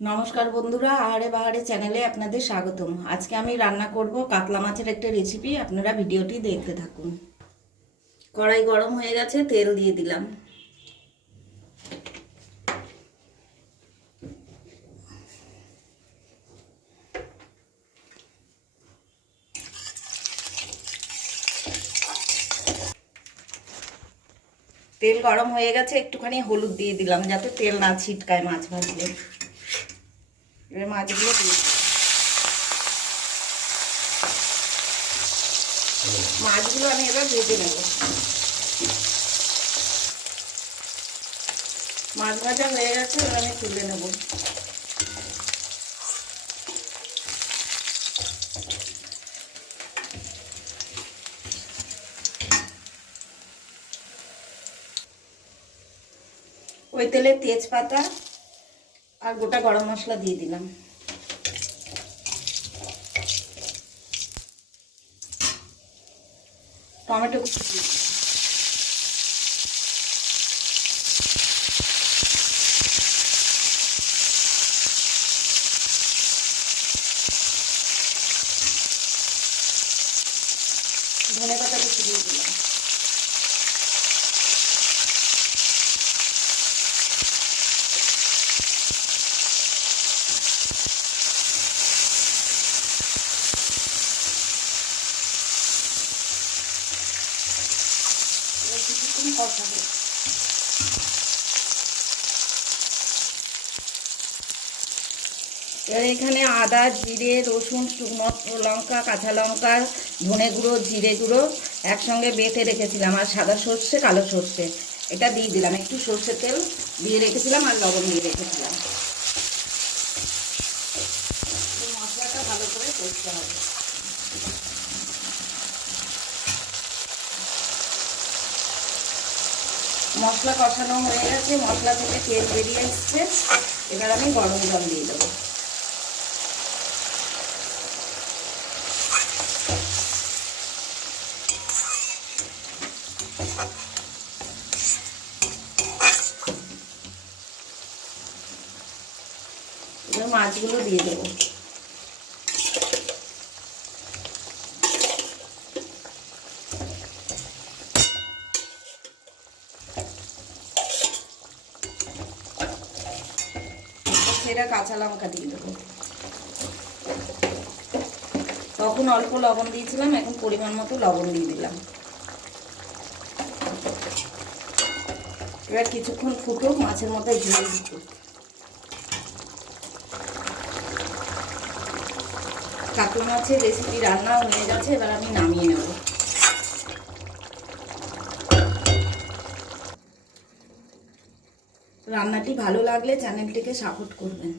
নমস্কার বন্ধুরা, আহারে বাহারে চ্যানেলে আপনাদের স্বাগতম। আজকে আমি রান্না করব কাতলা মাছের একটা রেসিপি। আপনারা ভিডিওটি দেখতে থাকুন। কড়াই গরম হয়ে গেছে, তেল দিয়ে দিলাম। তেল গরম হয়ে গেছে, একটুখানি হলুদ দিয়ে দিলাম যাতে তেল না ছিটকায় মাছ ভাজলে। এবার মাছগুলো দিয়ে মাছগুলো আমি এবার ভেজে নেব। মাছ ভাজা হয়ে গেছে, এবার আমি তুলে নেব। ওই তেলে তেজপাতা আর গোটা গরম মশলা দিয়ে দিলাম। টমেটো কুচি দিয়ে দিলাম। ধনে পাতা কুচি দিয়ে দিলাম। কিছুক্ষণ কষাবো। এবার এখানে আদা, জিরে, রসুন, শুকনো লঙ্কা, কাঁচা লঙ্কা, ধনে গুঁড়ো, জিরে গুঁড়ো একসঙ্গে বেটে রেখেছিলাম, আর সাদা সর্ষে, কালো সর্ষে এটা দিয়ে দিলাম। একটু সর্ষের তেল দিয়ে রেখেছিলাম আর লবণ দিয়ে রেখেছিলাম। মশলাটা ভালো করে কষতে হবে। মশলা কষানো হয়ে গেছে, মশলা থেকে তেল বেরিয়ে এসছে। এবার আমি গরম জল দিয়ে দেবো। এবার মাছগুলো দিয়ে দেবো। সেরা কাঁচা লঙ্কা দিয়ে দেবো। তখন অল্প লবণ দিয়েছিলাম, এখন পরিমাণ মতো লবণ দিয়ে দিলাম। এবার কিছুক্ষণ ফুটুক, মাছের মধ্যে ঝোল ফুটুক। কাতলা মাছের রেসিপি রান্না হয়ে গেছে, এবার আমি নামিয়ে নেব। রান্নাটি ভালো লাগলে চ্যানেলটিকে সাপোর্ট করবেন।